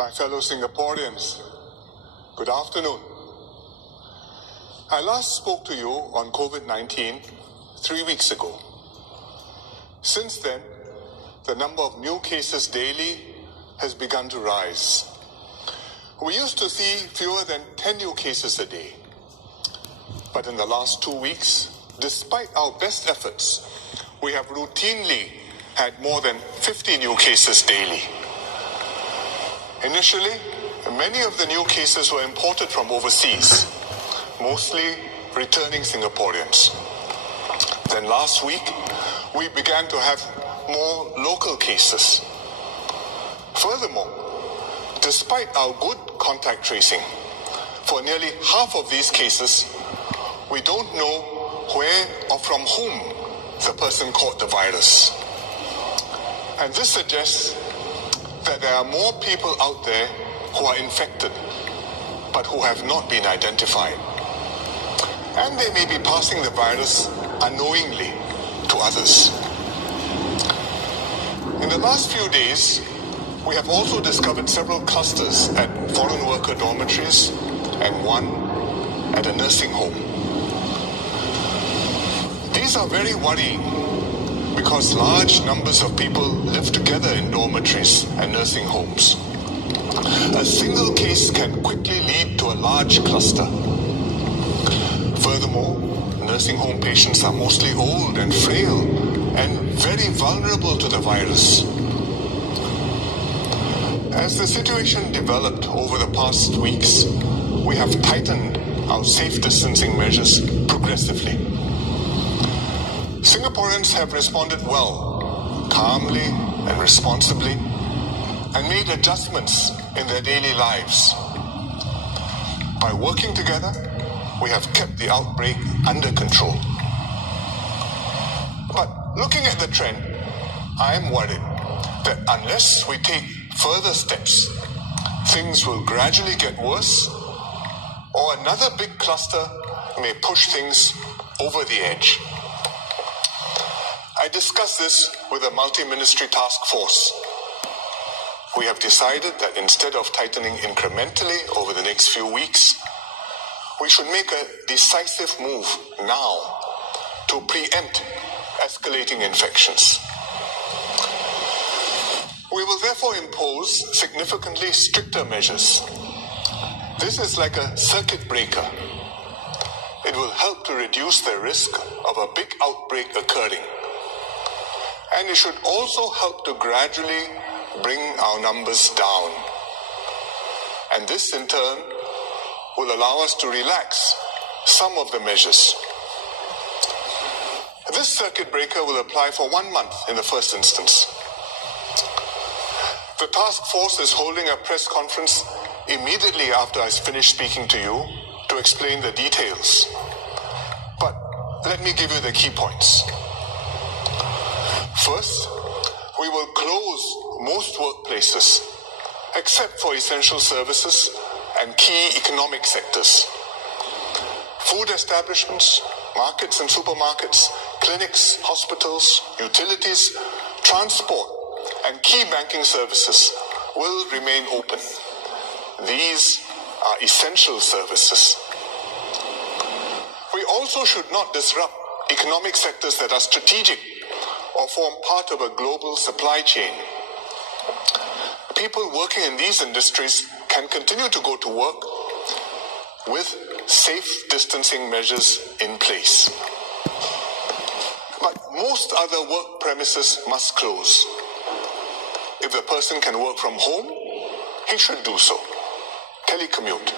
My fellow Singaporeans, good afternoon. I last spoke to you on COVID-19 3 weeks ago. Since then, the number of new cases daily has begun to rise. We used to see fewer than 10 new cases a day. But in the last 2 weeks, despite our best efforts, we have routinely had more than 50 new cases daily. Initially, many of the new cases were imported from overseas, mostly returning Singaporeans. Then last week, we began to have more local cases. Furthermore, despite our good contact tracing, for nearly half of these cases, we don't know where or from whom the person caught the virus. And this suggests that there are more people out there who are infected, but who have not been identified. And they may be passing the virus unknowingly to others. In the last few days, we have also discovered several clusters at foreign worker dormitories and one at a nursing home. These are very worrying because large numbers of people live together in dormitories and nursing homes. A single case can quickly lead to a large cluster. Furthermore, nursing home patients are mostly old and frail and very vulnerable to the virus. As the situation developed over the past weeks, we have tightened our safe distancing measures progressively. Singaporeans have responded well, calmly and responsibly, and made adjustments in their daily lives. By working together, we have kept the outbreak under control. But looking at the trend, I am worried that unless we take further steps, things will gradually get worse, or another big cluster may push things over the edge. I discussed this with a multi-ministry task force. We have decided that instead of tightening incrementally over the next few weeks, we should make a decisive move now to preempt escalating infections. We will therefore impose significantly stricter measures. This is like a circuit breaker. It will help to reduce the risk of a big outbreak occurring. And it should also help to gradually bring our numbers down. And this, in turn, will allow us to relax some of the measures. This circuit breaker will apply for 1 month in the first instance. The task force is holding a press conference immediately after I finish speaking to you to explain the details. But let me give you the key points. First, we will close most workplaces, except for essential services and key economic sectors. Food establishments, markets and supermarkets, clinics, hospitals, utilities, transport, and key banking services will remain open. These are essential services. We also should not disrupt economic sectors that are strategic or form part of a global supply chain. People working in these industries can continue to go to work with safe distancing measures in place. But most other work premises must close. If the person can work from home, he should do so. Telecommute.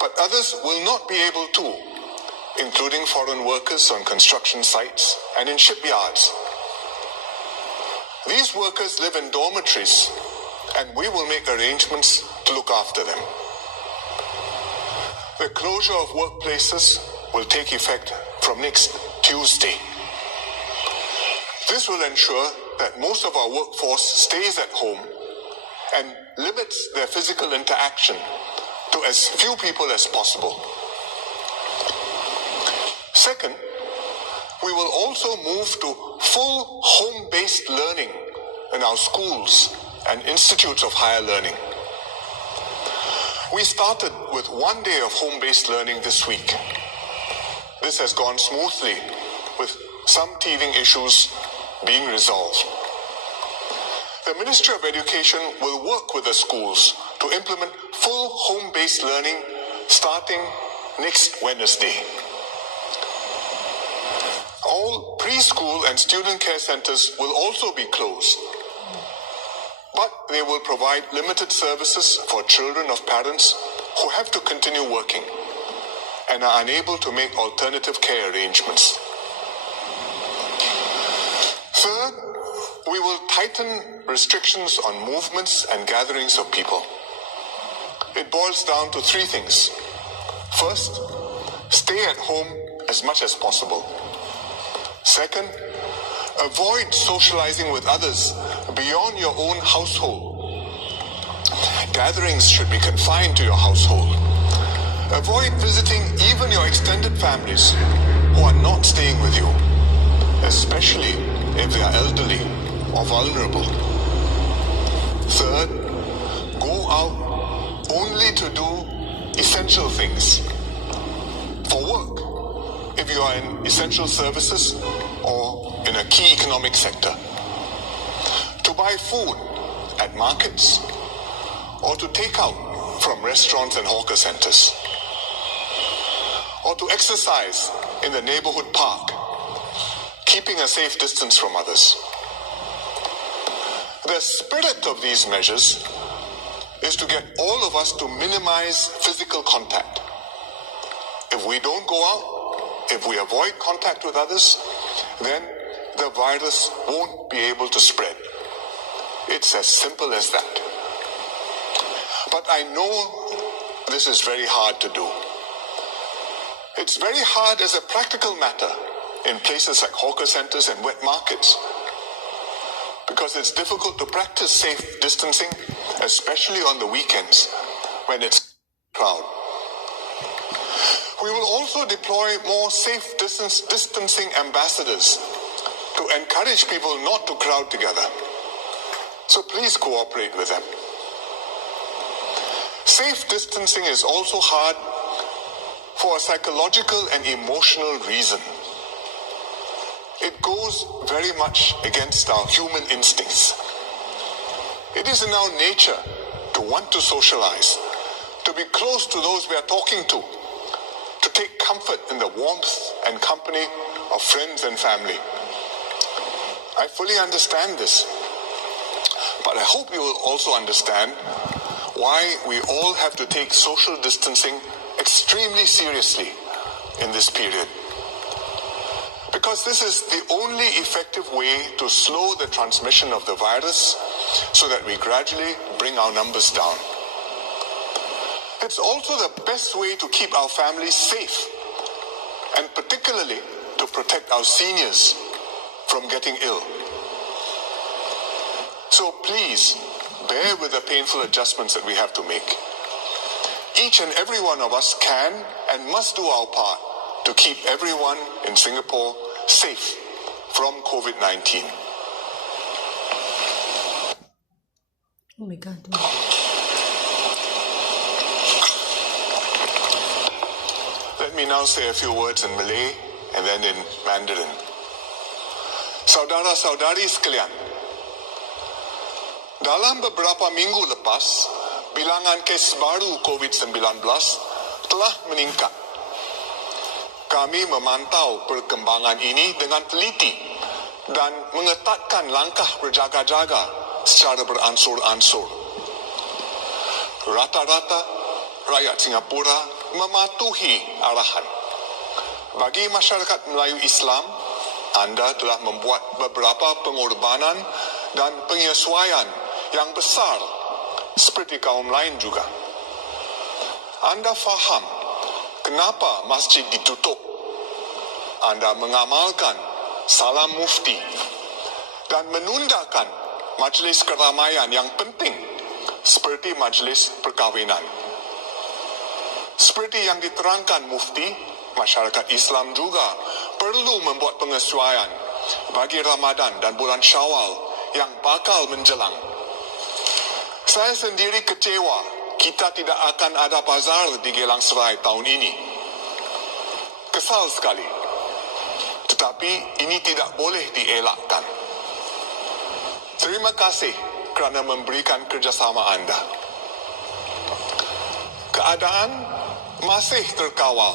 But others will not be able to, including foreign workers on construction sites and in shipyards. These workers live in dormitories, and we will make arrangements to look after them. The closure of workplaces will take effect from next Tuesday. This will ensure that most of our workforce stays at home and limits their physical interaction to as few people as possible. Second, we will also move to full home-based learning in our schools and institutes of higher learning. We started with 1 day of home-based learning this week. This has gone smoothly, with some teething issues being resolved. The Ministry of Education will work with the schools to implement full home-based learning starting next Wednesday. All preschool and student care centers will also be closed, but they will provide limited services for children of parents who have to continue working and are unable to make alternative care arrangements. Third, we will tighten restrictions on movements and gatherings of people. It boils down to 3 things. First, stay at home as much as possible. Second, avoid socializing with others beyond your own household. Gatherings should be confined to your household. Avoid visiting even your extended families who are not staying with you, especially if they are elderly or vulnerable. Third, go out only to do essential things. For work, if you are in essential services or in a key economic sector. To buy food at markets or to take out from restaurants and hawker centers. Or to exercise in the neighborhood park, keeping a safe distance from others. The spirit of these measures is to get all of us to minimize physical contact. If we don't go out, if we avoid contact with others, then the virus won't be able to spread. It's as simple as that. But I know this is very hard to do. It's very hard as a practical matter in places like hawker centers and wet markets, because it's difficult to practice safe distancing, especially on the weekends when it's crowded. We will also deploy more safe distancing ambassadors to encourage people not to crowd together. So please cooperate with them. Safe distancing is also hard for a psychological and emotional reason. It goes very much against our human instincts. It is in our nature to want to socialize, to be close to those we are talking to take comfort in the warmth and company of friends and family. I fully understand this, but I hope you will also understand why we all have to take social distancing extremely seriously in this period. Because this is the only effective way to slow the transmission of the virus so that we gradually bring our numbers down. It's also the best way to keep our families safe, and particularly to protect our seniors from getting ill. So please, bear with the painful adjustments that we have to make. Each and every one of us can and must do our part to keep everyone in Singapore safe from COVID-19. Oh my God. Let me now say a few words in Malay and then in Mandarin. Saudara-saudari sekalian, dalam beberapa minggu lepas, bilangan kes baru COVID-19 telah meningkat. Kami memantau perkembangan ini dengan teliti dan mengetatkan langkah berjaga-jaga secara beransur-ansur. Rata-rata rakyat Singapura mematuhi arahan. Bagi masyarakat Melayu Islam, anda telah membuat beberapa pengorbanan dan penyesuaian yang besar seperti kaum lain juga. Anda faham kenapa masjid ditutup. Anda mengamalkan salam mufti dan menundakan majlis keramaian yang penting seperti majlis perkahwinan. Seperti yang diterangkan mufti, masyarakat Islam juga perlu membuat penyesuaian bagi Ramadan dan bulan Syawal yang bakal menjelang. Saya sendiri kecewa kita tidak akan ada bazar di Geylang Serai tahun ini. Kesal sekali. Tetapi ini tidak boleh dielakkan. Terima kasih kerana memberikan kerjasama anda. Keadaan masih terkawal,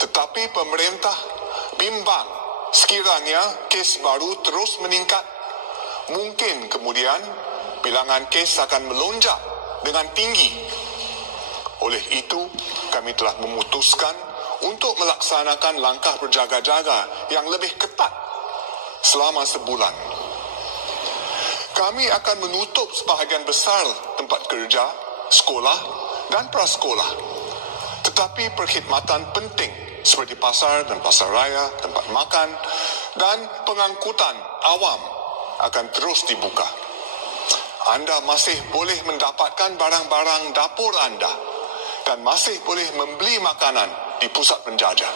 tetapi pemerintah bimbang sekiranya kes baru terus meningkat. Mungkin kemudian bilangan kes akan melonjak dengan tinggi. Oleh itu, kami telah memutuskan untuk melaksanakan langkah berjaga-jaga yang lebih ketat selama sebulan. Kami akan menutup sebahagian besar tempat kerja, sekolah dan prasekolah. Tetapi perkhidmatan penting seperti pasar dan pasar raya, tempat makan dan pengangkutan awam akan terus dibuka. Anda masih boleh mendapatkan barang-barang dapur anda dan masih boleh membeli makanan di pusat penjajah.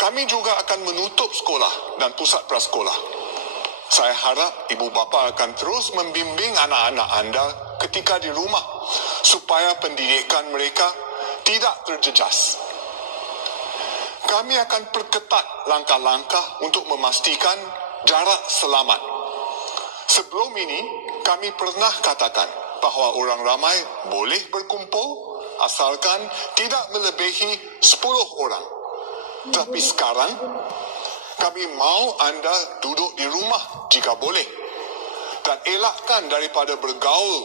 Kami juga akan menutup sekolah dan pusat prasekolah. Saya harap ibu bapa akan terus membimbing anak-anak anda ketika di rumah supaya pendidikan mereka tidak terjejas. Kami akan perketat langkah-langkah untuk memastikan jarak selamat. Sebelum ini, kami pernah katakan bahawa orang ramai boleh berkumpul asalkan tidak melebihi 10 orang. Tapi sekarang, kami mahu anda duduk di rumah jika boleh dan elakkan daripada bergaul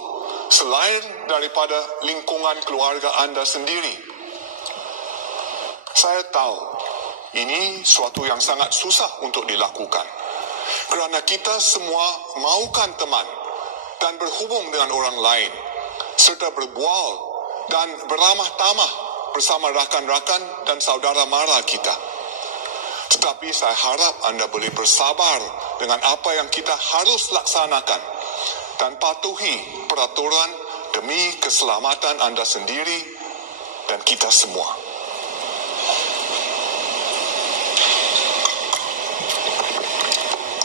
selain daripada lingkungan keluarga anda sendiri. Saya tahu ini suatu yang sangat susah untuk dilakukan kerana kita semua mahukan teman dan berhubung dengan orang lain serta berbual dan beramah tamah bersama rakan-rakan dan saudara mara kita. Tetapi saya harap anda boleh bersabar dengan apa yang kita harus laksanakan dan patuhi peraturan demi keselamatan anda sendiri dan kita semua.